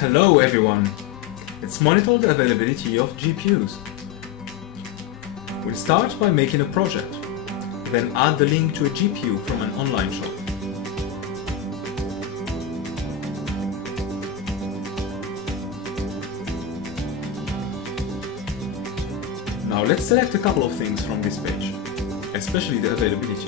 Hello everyone! Let's monitor the availability of GPUs. We'll start by making a project, then add the link to a GPU from an online shop. Now let's select a couple of things from this page, especially the availability.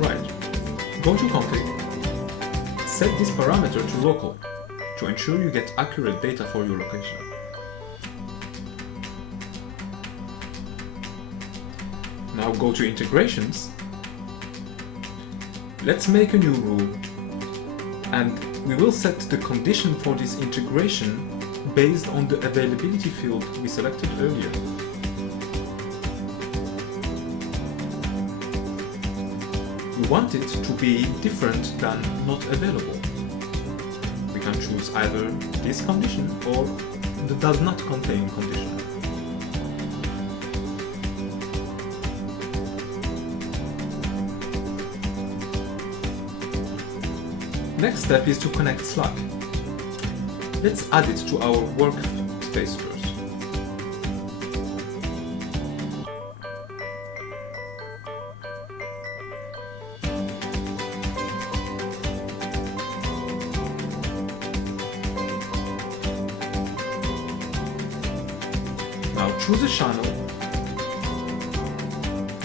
Right, go to config, set this parameter to local to ensure you get accurate data for your location. Now go to integrations, let's make a new rule and we will set the condition for this integration based on the availability field we selected earlier. We want it to be different than not available. We can choose either this condition or the does not contain condition. Next step is to connect Slack. Let's add it to our workspace first. Now choose a channel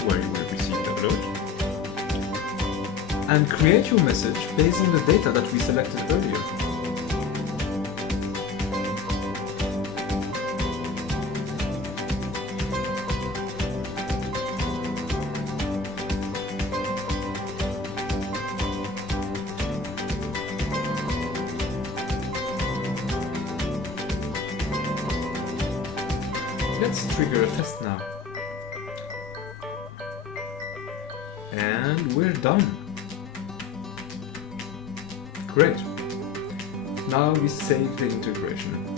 where you will receive the alert and create your message based on the data that we selected earlier. Let's trigger a test now. And we're done. Great. Now we save the integration.